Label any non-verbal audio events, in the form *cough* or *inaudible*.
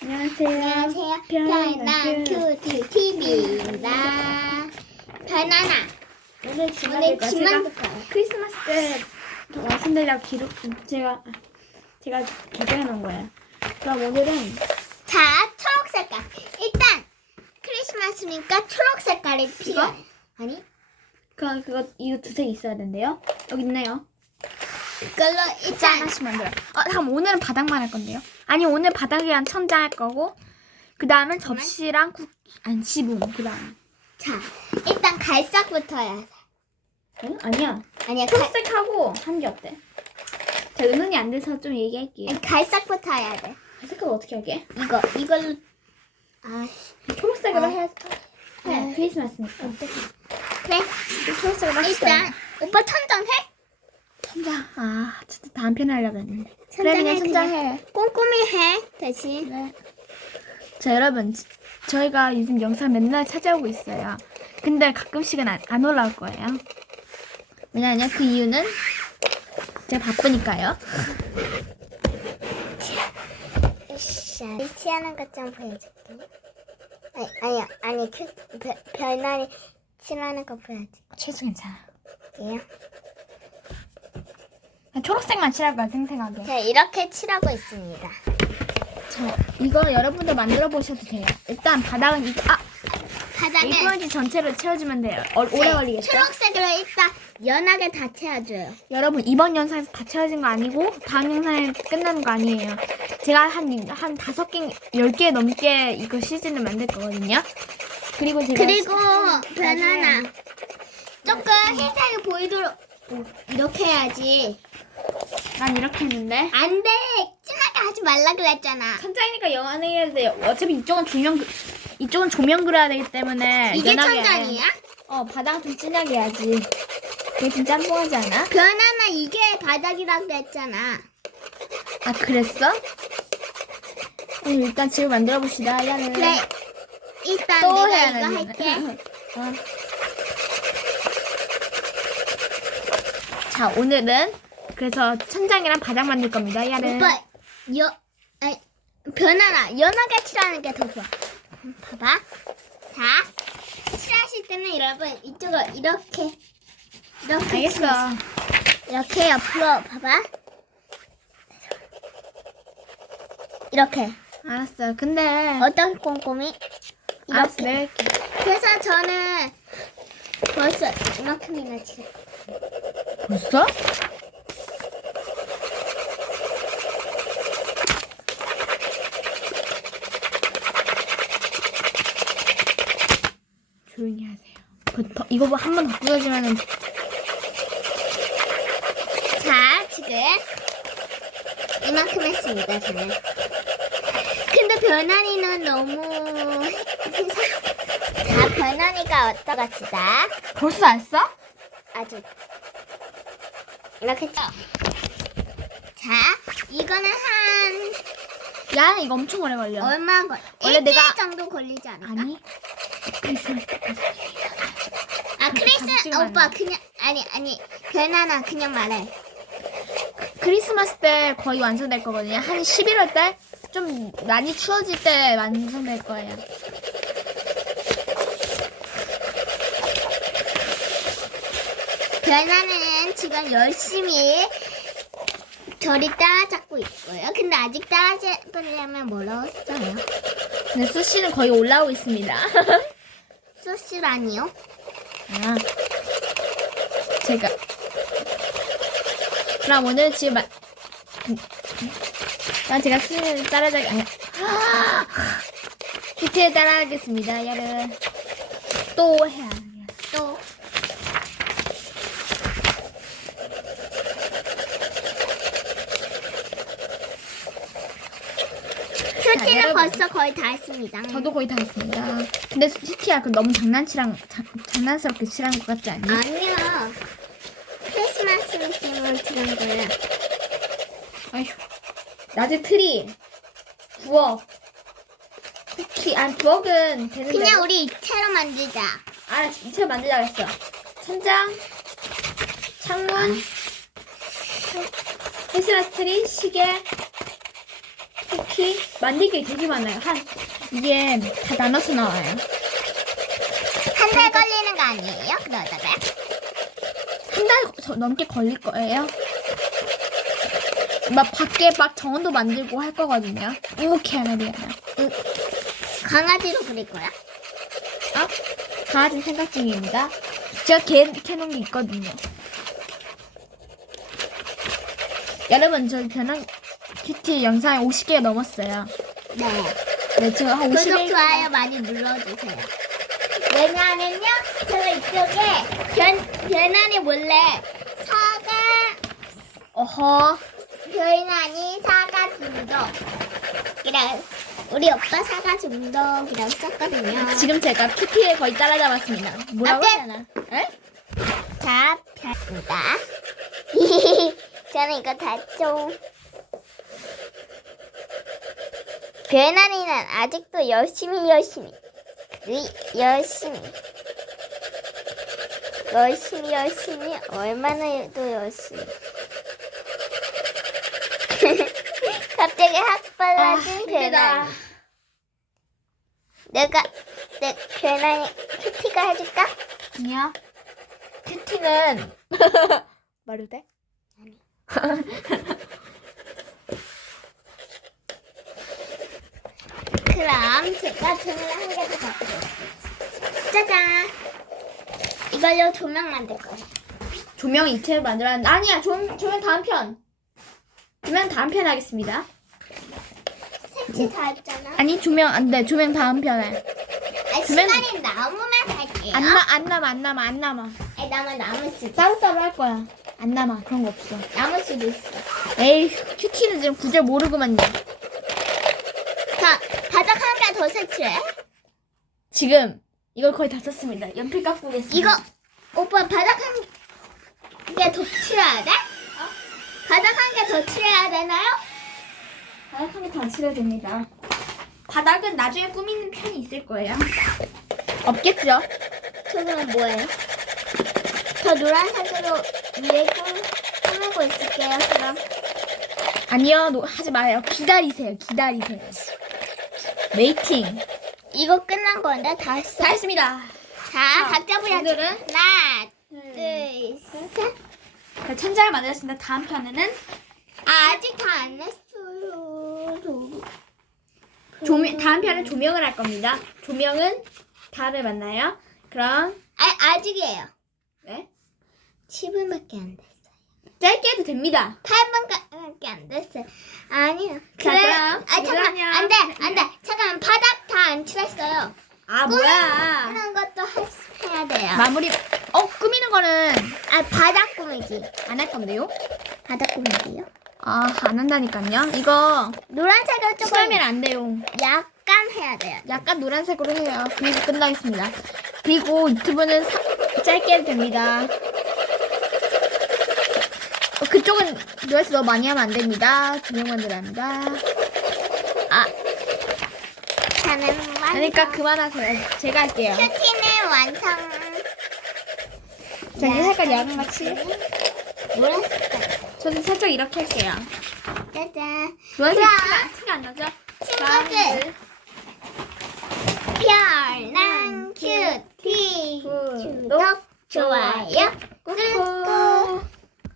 안녕하세요. 안녕하세요. 별난 큐티 TV입니다. 바나나. 오늘 오늘 제가 볼까요? 크리스마스 때 말씀드리려고 기록 제가 제가 기대해 놓은 거예요. 그럼 오늘은 자, 초록 색깔. 일단 크리스마스니까 초록 색깔이 필요해. 아니, 그 그거 이거 두 색 있어야 된대요. 여기 있네요. 이걸로 짠 일단 하나씩 만들어. 어, 잠깐 오늘은 바닥만 할 건데요. 아니 오늘 바닥이랑 천장 할 거고 그 다음은 접시랑 쿠키 아니 지붕 그 다음. 자, 일단 갈색부터 해야 돼. 응? 아니야. 아니야, 갈, 초록색하고 한 게 어때? 제가 은은이 안 돼서 좀 얘기할게요. 아니, 갈색부터 해야 돼. 색깔 어떻게 하게? 이거 이걸로 아, 초록색으로 아. 해야 해. 아. 크리스마스니까. 그래. 초록색으로 합시다. 일단 오빠 천장 해. 천장. 아, 진짜 다음 편 하려고 했는데. 그래, 그냥 천장 그냥. 해. 꼼꼼히 해. 대신. 네. 자, 여러분. 지- 저희가 요즘 영상 맨날 찾아오고 있어요. 근데 가끔씩은 안, 안 올라올 거예요. 왜냐면 그 이유는 제가 바쁘니까요. 샤. 칠하는 것 좀 보여줄게. 아니, 아니야, 아니, 그, 별, 별난이 칠하는 거 보여줄게요. 최소 괜찮아. 그냥 초록색만 칠할 거야, 생생하게. 자, 이렇게 칠하고 있습니다. 자, 이거 여러분도 만들어 보셔도 돼요. 일단 바닥은 이거, 아! 바닥에 A4용지 전체로 채워주면 돼요. 어, 오래 걸리겠죠? 초록색으로 일단 연하게 다 채워줘요. 여러분 이번 영상에서 다 채워진 거 아니고 다음 영상에 끝나는 거 아니에요. 제가 한한 다섯 개, 열 개 넘게 이거 시즌을 만들 거거든요. 그리고 제가 그리고 시- 바나나 조금 흰색이 보이도록 이렇게 해야지. 난 이렇게 했는데 안 돼! 진하게 하지 말라 그랬잖아. 천장이니까 영원히 해야 돼요. 어차피 이쪽은 조명 그- 이쪽은 조명 그려야 되기 때문에 이게 연하게 돼. 천장이야? 어 바닥 좀 진하게 해야지. 그게 좀 짬뽕하지 않아? 변하나 이게 바닥이라고 했잖아. 아 그랬어? 그럼 일단 집을 만들어 봅시다. 그래. 일단 또 내가 해야 이거. 할게. *laughs* 어. 자 오늘은 그래서 천장이랑 바닥 만들 겁니다. 야는 오빠, 여, 아니, 변하나 연하게 칠하는 게 더 좋아. 봐봐. 자, 칠하실 때는 여러분 이쪽을 이렇게 이렇게 알겠어. 칠하세요. 이렇게 옆으로 봐봐. 이렇게 알았어. 근데 어떤 꼼꼼히 알았어. 이렇게. 내 그래서 저는 벌써 이만큼이나 칠. 벌써? 조용히 하세요. 그 더, 이거 한번더 부서지면은 자, 지금 이만큼 했습니다, 저는. 근데 변환이는 너무 *laughs* 자, 변환이가 어떠겠다. 벌써 알았어? 아주 이렇게 쳐. 자, 이거는 한 야 이거 엄청 오래 걸려. 얼마 걸? 원래 일주일 내가- 정도 걸리지 않을까? 아니 크리스마스 때까지. 아, 크리스 잠시만. 아, 오빠 그냥 아니 아니 변환아 그냥 말해. 크리스마스 때 거의 완성될 거거든요. 한 11월 때좀 많이 추워질 때 완성될 거예요. 변화는 지금 열심히 저리 따라잡고 있고요. 근데 아직 따라잡으려면 멀었어요. 근데 수시는 거의 올라오고 있습니다. *laughs* 소스라니요? 아, 제가 그럼 오늘 지금 마... 아, 제가 수시를 따라잡기 아니 히트에 따라하겠습니다. 야를 또 해야 돼요. 또 큐티는 여러분. 벌써 거의 다 했습니다. 저도 거의 다 했습니다. 근데 수티야 그 너무 장난치랑 자, 장난스럽게 칠한 것 같지 않니? 아니요. 크리스마스 느낌으로 칠한 거예요. 아휴. 낮에 트리, 부엌, 쿠키, 아니 부엌은 되는데. 그냥 우리 이채로 만들자. 아, 이차 만들자 그랬어. 천장, 창문, 크리스마스 트리, 시계, 큐티 만들기 되게 많아요. 한 이게 다 나눠서 나와요. 한 달 걸리는 거 아니에요? 그러다가 한 달 넘게 걸릴 거예요. 막 밖에 막 정원도 만들고 할 거거든요. 이렇게 하나 되나? 강아지로 그릴 거야? 아, 강아지 생각 중입니다. 제가 개 캐놓은 게 있거든요. 여러분, 저희 변한 큐티 영상 50개가 넘었어요. 네. 네, 지금 한 구독 50개. 좋아요 많이 눌러주세요. 왜냐하면요, 제가 이쪽에 변 변환이 몰래 사과 어허. 변환이 사과 중독 이랑 우리 오빠 사과 중독이라고 썼거든요. 지금 제가 큐티에 거의 따라잡았습니다. 뭐라고 어때? 해야 되나? 에? 자, 폈습니다. *laughs* 저는 이거 다 좀. 변환이는 아직도 열심히 열심히 그 열심히 열심히 열심히 얼마나 해도 열심히 *laughs* 갑자기 확 빨라진 변환이 내가 내 변환이 큐티가 해줄까? 아니야. 큐티는 *laughs* 말해도 돼? *laughs* 그럼 제가 조명 한개 더 갖고. 짜잔. 이걸로 조명 만들 거예요. 조명 이틀 만들었는데 아니야. 조, 조명 다음 편. 조명 다음 편 하겠습니다. 색칠 다 했잖아. 아니 조명 안 돼. 조명 다음 편에. 아, 조명- 시간이 남으면 할게요. 안, 나, 안 남아 안 남아 안 남아. 아니, 남은 남을 수도 따로따로 할 거야. 안 남아. 그런 거 없어. 남을 수도 있어. 에이 큐티는 지금 구절 모르고만요. 자, 바닥 한 개 더 색칠해. 지금 이걸 거의 다 썼습니다. 연필 깎고 오겠습니다. 이거 오빠 바닥 한 개 더 칠해야 돼? 바닥 한 개 더 칠해야 되나요? 바닥 한 개 더 칠해야 됩니다. 바닥은 나중에 꾸미는 편이 있을 거예요. 없겠죠? 그러면 뭐예요? 저 노란색으로 위에 꾸미- 꾸미고 있을게요. 그럼. 아니요, 노- 하지 마요. 기다리세요. 기다리세요. 웨이팅. 이거 끝난 건데 다 했어. 다 했습니다. 자, 각자 보여. 오늘은 하나, 둘, 셋. 자, 천장을 만들었습니다. 다음 편에는 아, 아직 다 안 했어요. 조명, 다음 편은 조명을 할 겁니다. 조명은 다음에 만나요. 그럼 아, 아직이에요. 네. 10분밖에 안 됐어요. 짧게 해도 됩니다. 8분밖에 안 됐어요. 아니요. 자, 그래. 그럼 아, 잠깐. 그러면- 안 돼. 안 돼. 잠깐. 바닥 다 안 칠했어요. 아 뭐야? 하는 것도 할, 해야 돼요. 마무리. 어 꾸미는 거는 아, 바닥 꾸미기. 안 할 건데요? 바닥 꾸미기요? 아안 한다니까요. 이거 노란색을 조금 칠하면 안 돼요. 약간 해야 돼요. 약간 노란색으로 해요. 그리고 끝나겠습니다. 그리고 유튜브는 사- 짧게 해도 됩니다. 어, 그쪽은 노란색 너무 많이 하면 안 됩니다. 조명만 들어야 합니다. 아, 저는 완성. 그러니까 그만하세요. 제가 할게요. 큐티는 완성. 자, 이제 살짝 양같이. 노란색. 저는 살짝 이렇게 할게요. 짜잔. 노란색 자. 티가, 티가 안 나죠? 친구들. 별난 큐티. 구독, 구독, 좋아요. 꾹꾹.